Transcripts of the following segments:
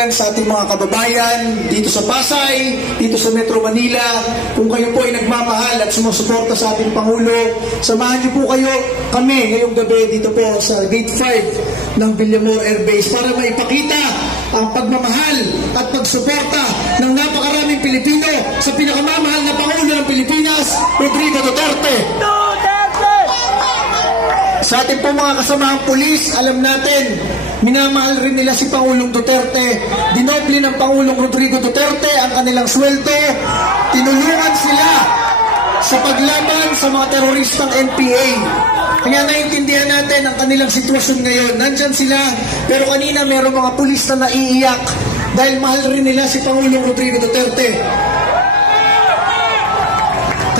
nananawagan sa ating mga kababayan dito sa Pasay, dito sa Metro Manila. Kung kayo po ay nagmamahal at sumusuporta sa ating Pangulo, samahan niyo po kami ngayong gabi dito po sa Gate 5 ng Villamor Air Base para maipakita ang pagmamahal at pagsuporta ng napakaraming Pilipino sa pinakamamahal na Pangulo ng Pilipinas, Rodrigo Duterte. Sa ating po mga kasamahang pulis, alam natin, minamahal rin nila si Pangulong Duterte. Dinoble ng Pangulong Rodrigo Duterte ang kanilang sweldo. Tinulungan sila sa paglaban sa mga teroristang NPA. Kaya naiintindihan natin ang kanilang sitwasyon ngayon. Nandyan sila, pero kanina mayroong mga pulis na naiiyak dahil mahal rin nila si Pangulong Rodrigo Duterte.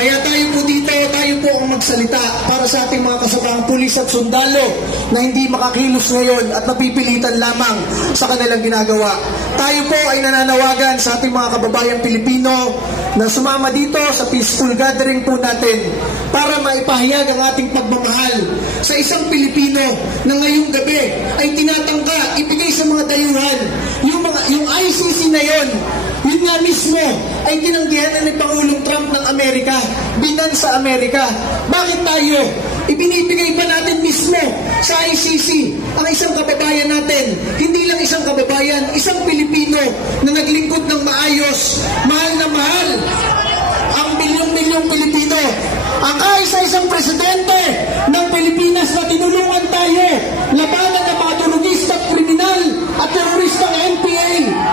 Kaya tayo po dito, tayo po ang magsalita para sa ating mga kasamahang pulis at sundalo na hindi makakilos ngayon at napipilitan lamang sa kanilang ginagawa. Tayo po ay nananawagan sa ating mga kababayang Pilipino na sumama dito sa peaceful gathering po natin para maipahayag ang ating pagmamahal sa isang Pilipino na ngayong gabi ay tinatangka ibigay sa mga dayuhan. Yung ICC na yon, yun nga mismo ay tinanggihan na ni Pangulong Trump ng Amerika, binan sa Amerika. Bakit tayo? Ibinibigay pa natin mismo sa ICC ang isang kababayan natin. Hindi lang isang kababayan, isang Pilipino na naglingkod ng maayos, mahal na mahal ang milyong-milyong Pilipino. Ang kaisa-isang presidente ng Pilipinas na tinulungan tayo labanan ng mga durugista at kriminal at teroristang NPA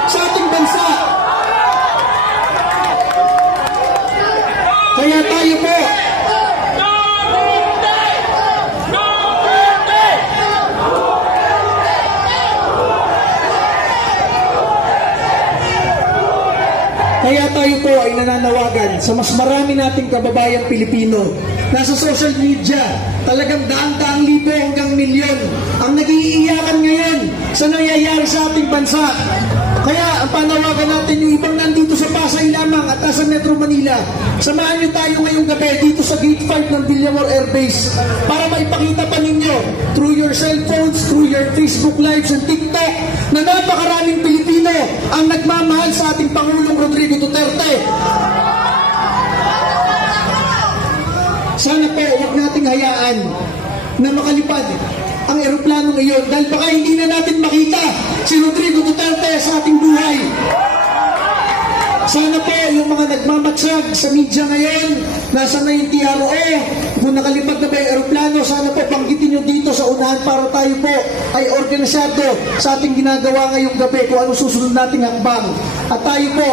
sa ating bansa. Kaya tayo po ay nananawagan sa mas marami nating kababayang Pilipino. Nasa social media, talagang daan-daang libo hanggang milyon ang nag-iiyakan ngayon sa nangyayari sa ating bansa. Kaya ang panawagan natin, yung ibang nandito sa Pasay lamang at nasa Metro Manila, samahan niyo tayo ngayong gabi dito sa Gate 5 ng Villamor Air Base para maipakita pa ninyo through your cellphones, through your Facebook Lives and TikTok na napakaraming Pilipino ang nagmamahal sa ating Pangulong Rodrigo Duterte. Sana po huwag nating hayaan na makalipad ang eroplano ngayon dahil baka hindi na natin makita si Rodrigo Duterte sa ating buhay. Sana po yung mga nagmamatsag sa media ngayon, nasa na yung TRO, kung nakalipad na ba yung eroplano, sana po banggitin nyo dito sa unahan para tayo po ay organisado sa ating ginagawa ngayong gabi kung anong susunod nating hakbang. At tayo po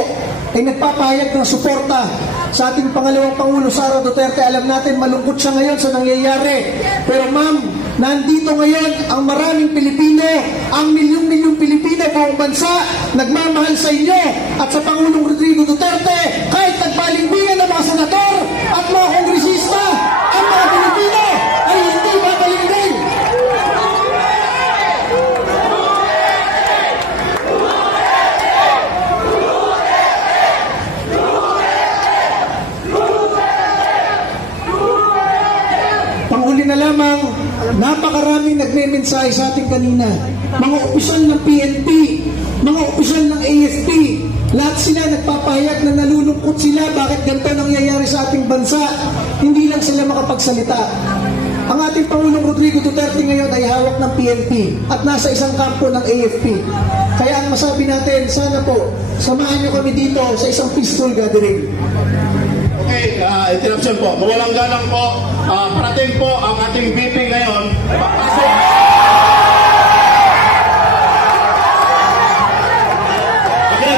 ay nagpapahayag ng suporta sa ating pangalawang Pangulo, Sara Duterte. Alam natin malungkot siya ngayon sa nangyayari. Pero ma'am, nandito ngayon ang maraming Pilipino, ang milyong-milyong Pilipino buong bansa, nagmamahal sa inyo at sa Pangulong Rodrigo Duterte. Kahit nagpalimbingan ng mga senador at mga kongresista, ang mga Pilipino ay hindi babalimbing. Panghuli na lamang, napakaraming nagme-mensahe sa ating kanina. Mga opisyal ng PNP, mga opisyal ng AFP, lahat sila nagpapahayag na nalulungkot sila bakit ganito nangyayari sa ating bansa. Hindi lang sila makapagsalita. Ang ating Pangulong Rodrigo Duterte ngayon ay hawak ng PNP at nasa isang kampo ng AFP. Kaya ang masabi natin, sana po, samahan niyo kami dito sa isang peaceful gathering. Okay, interruption po. Mawalang galang po. Parating po ang ating VP ngayon. Papasok.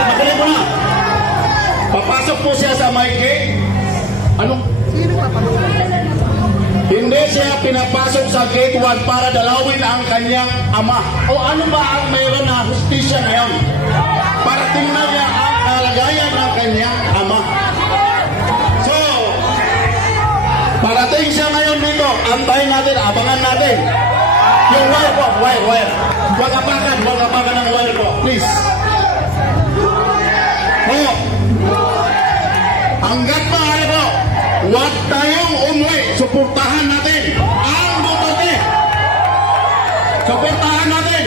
Magaling mo na. Papasok po siya sa my gate. Anong? Hindi siya pinapasok sa gate 1 para dalawin ang kanyang ama. O ano ba ang mayroon na hustisya ngayon? Para tingnan niya ang kalagayan ng kanyang ama. Parating siya ngayon dito, antayin natin, abangan natin. Yung wire po, wire. Huwag apakan ng wire po, please. Hanggat maaari po, huwag tayong umuwi. Suportahan natin ang Duterte. Suportahan natin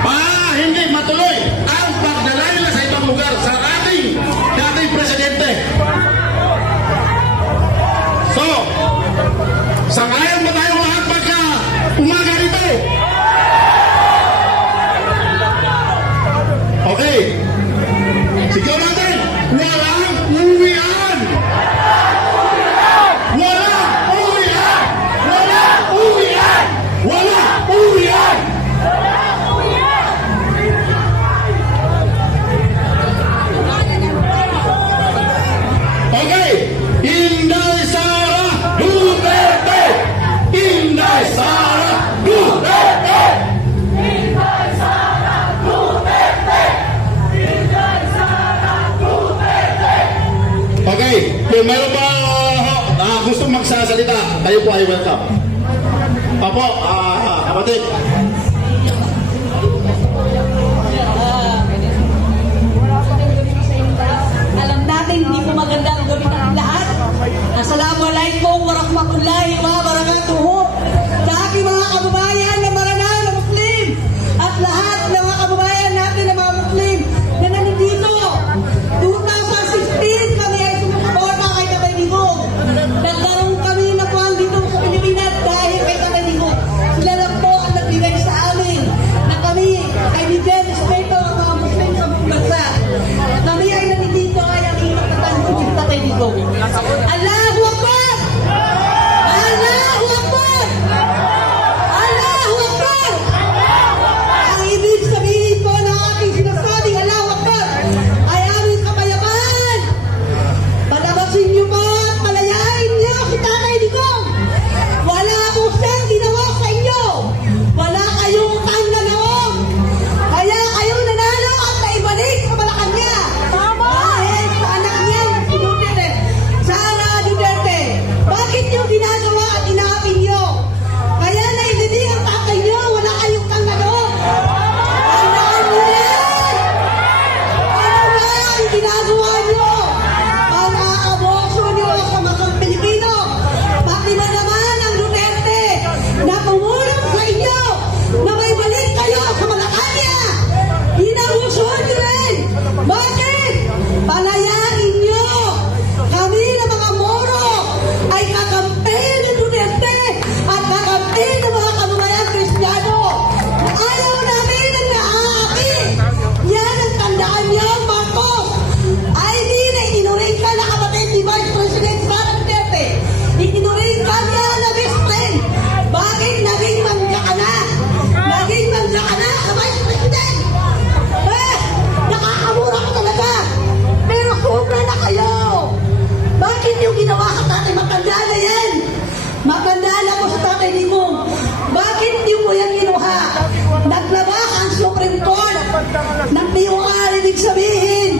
para hindi matuloy ang pagdala nila sa ibang lugar sa ating dating presidente. So, sangayon ba tayo lahat pagka umaga rito? Okay. Sigaw natin, walang uwian! Walang uwian! Walang uwian! Walang uwian! Okay, Inday Sara Duterte! Inday Sara Duterte! Inday Sara Duterte! Inday Sara Duterte! Okay, kung meron ba gusto magsasalita, kayo po ay welcome. Apo, kapatid. Alam natin, hindi po maganda ang gawin ng lahat. Assalamualaikum warahmatullahi wabarakatuh. Sa aking mga kababayan na Maranao na Muslim at lahat ng mga kababayan natin na mga Muslim na nandito. 2016 kami ay sumusuporta kay Tatay Digong. Nagkaroon kami na puwang dito sa Pilipinas dahil kay Tatay Digong. Sila lang po ang nagbigay sa amin na kami ay bigyan respeto ng mga Muslim sa buong bansa. Kami ay nandito ay ang itatangkong si Tatay Digong. Allahu Akbar! Allahu Akbar! Allahu Akbar! Ang ibig sabihin po ng aking sinasabing Allahu Akbar ay aming kapayapaan. Palabasin niyo po at palayain niyo si Tatay Digong. Wala po siyang ginawa sa inyo. Wala kayong tangganaon. Kaya kayo nanalo at naibalik sa Malacanang. Dahil sa anak niya, si Duterte, Sara Duterte. Bakit niyo ginagawa at inaapin niyo? Kaya naidinig ang tatay niyo, wala kayong tangganaon. Tandaan niyo yan! Ano ba ang ginagawa niyo? Pang-aaboso niyo sa mga Pilipino. Pati ba naman ang Duterte na tumulong sa inyo na may balik kayo sa Malacanang? Hinahuson niyo rin. Bakit? Palayain niyo. Kami na mga Moro ay kakampi ng Duterte at kakampi ng mga kababayan Kristiyano. Ayaw namin ang naaaki. Yan ang tandaan niyo, Marcos. Ay di na itinuring ka na kapatid ni Vice President Sara Duterte. Itinuring ka niya na best friend. Bakit naging mangga ka na? Naging mangga ka na sa Vice President. Nakakamura ka talaga. Pero sobra na kayo. Bakit yung ginawa sa tatay? Matanda na yan. Matanda na po sa tatay Digong. Bakit di mo yan kinuha? Naglabak ang Supreme Court ng POR. Ibig sabihin,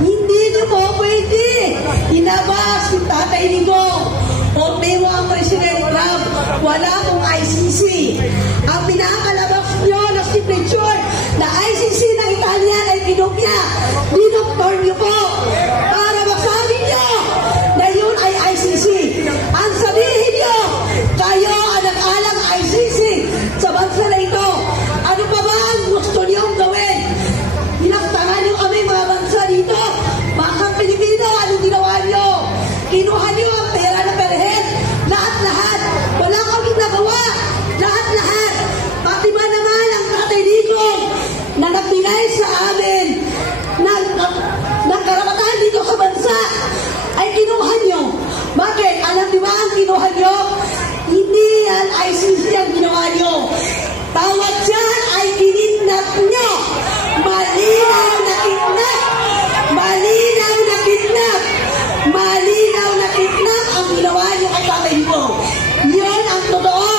hindi nyo po pwede inabas si Tatay Digong o POR ang President Trump. Wala pong ICC. Ang pinakalabas nyo na signature na ICC ng Italia ay kinopya. Dinoktor nyo po para masabi nyo na yun ay ICC. Ang sabihin nyo, kayo ang nag-alang ICC sa bansa na ito. Ano pa ba ang gusto niyong gawin? Hinaktangan nyo kami mga bansa dito. Mga Pilipino, anong ginawa nyo? Kinuha nyo ang pera na perhen. Lahat-lahat. Wala kami nagawa. Lahat-lahat. Pati ba naman ang Tatay Digong na nagbigay sa amin ng karapatan dito sa bansa ay kinuha nyo. Bakit? Alam di ba ang kinuha nyo? Hindi yan ICC ang ginawa nyo. Tawag dyan ay kinidnap nyo. Malinaw na kidnap. Malinaw na kidnap. Malinaw na kidnap ang ginawa nyo kay Tatay Digong. Yun ang totoo.